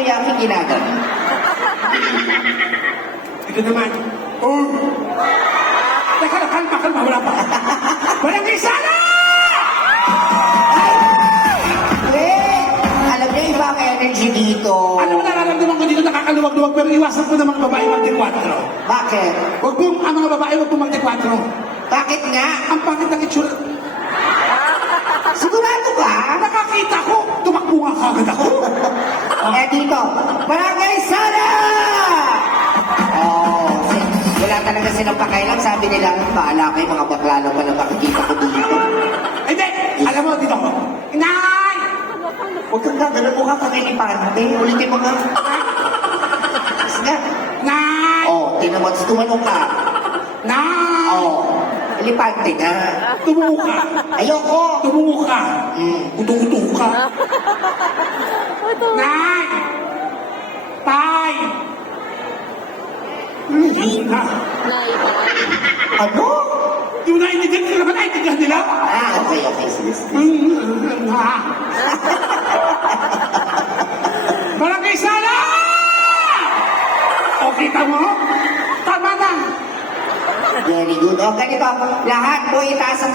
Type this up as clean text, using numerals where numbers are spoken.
takoyaki ginagano? Ito naman. Oh! Teka na, kalma, wala pa. Walang isala! Alam niyo, iba ang energy dito. Ano mo nararamdaman ko dito, nakakaluwag-luwag, pero iwasan po ng mga babae magdekwatro. Bakit? Huwag po, ang mga babae, huwag po magdekwatro. Bakit nga? Ang pangit ng itsura. Sigurado ka? Nakakita ko, tumakbo nga kagad ako. Eh dito, barangay sana! Oh, wala talaga silang pakailan. Sabi nila, bahala kayo mga bakla lang pala makikita ko dito. Hindi, alam mo, dito ako. Inay! Huwag kang gagawin mo ka kakilipante. Ulitin mo nga. Sige. Nay! Oh, tinamot, tumanong ka. Nay! Oh, ilipante nga. Tumungo ka. Ayoko. Tumungo ka. Uto-uto ka. Ito. Nay! Tay! Hindi na. Naiba. Ano? Yung naiintindihan nila ba naiintindihan nila? Okay. Sige. Barangay Sala! O, kita mo? Tama na. Very good. O, ganito. Lahat po itaas ang